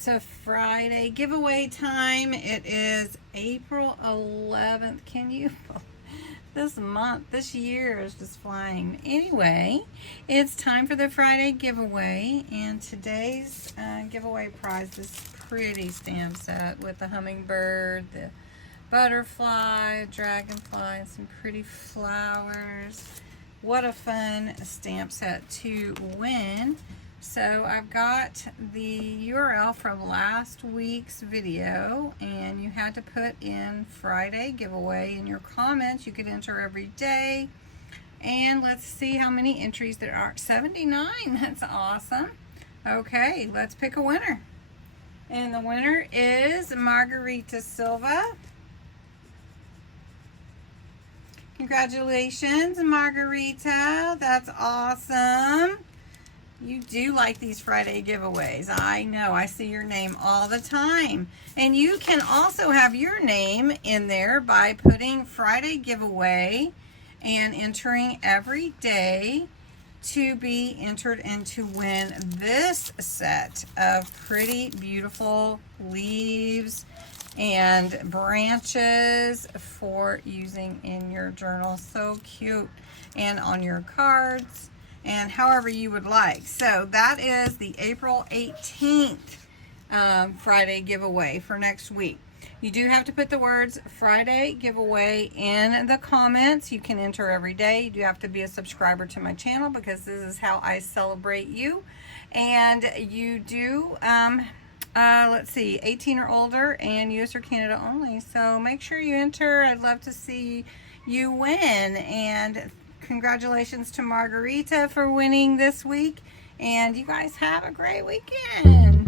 It's a Friday giveaway time. It is April 11th. Can you, this year is just flying. Anyway, it's time for the Friday giveaway, and today's giveaway prize is pretty stamp set with the hummingbird, the butterfly, dragonfly, and some pretty flowers. What a fun stamp set to win. So I've got the URL from last week's video, and you had to put in Friday giveaway in your comments. You could enter every day, and let's see how many entries there are. 79. That's awesome. Okay, let's pick a winner, and the winner is Margarita Silva. Congratulations, Margarita. That's awesome. You do like these Friday giveaways. I know. I see your name all the time. And you can also have your name in there by putting Friday giveaway and entering every day to be entered and to win this set of pretty beautiful leaves and branches for using in your journal. So cute. And on your cards, and however you would like. So that is the April 18th Friday giveaway for next week. You do have to put the words Friday giveaway in the comments. You can enter every day. You do have to be a subscriber to my channel because this is how I celebrate you. And you do, let's see, 18 or older and US or Canada only. So make sure you enter. I'd love to see you win. And congratulations to Margarita for winning this week, and you guys have a great weekend.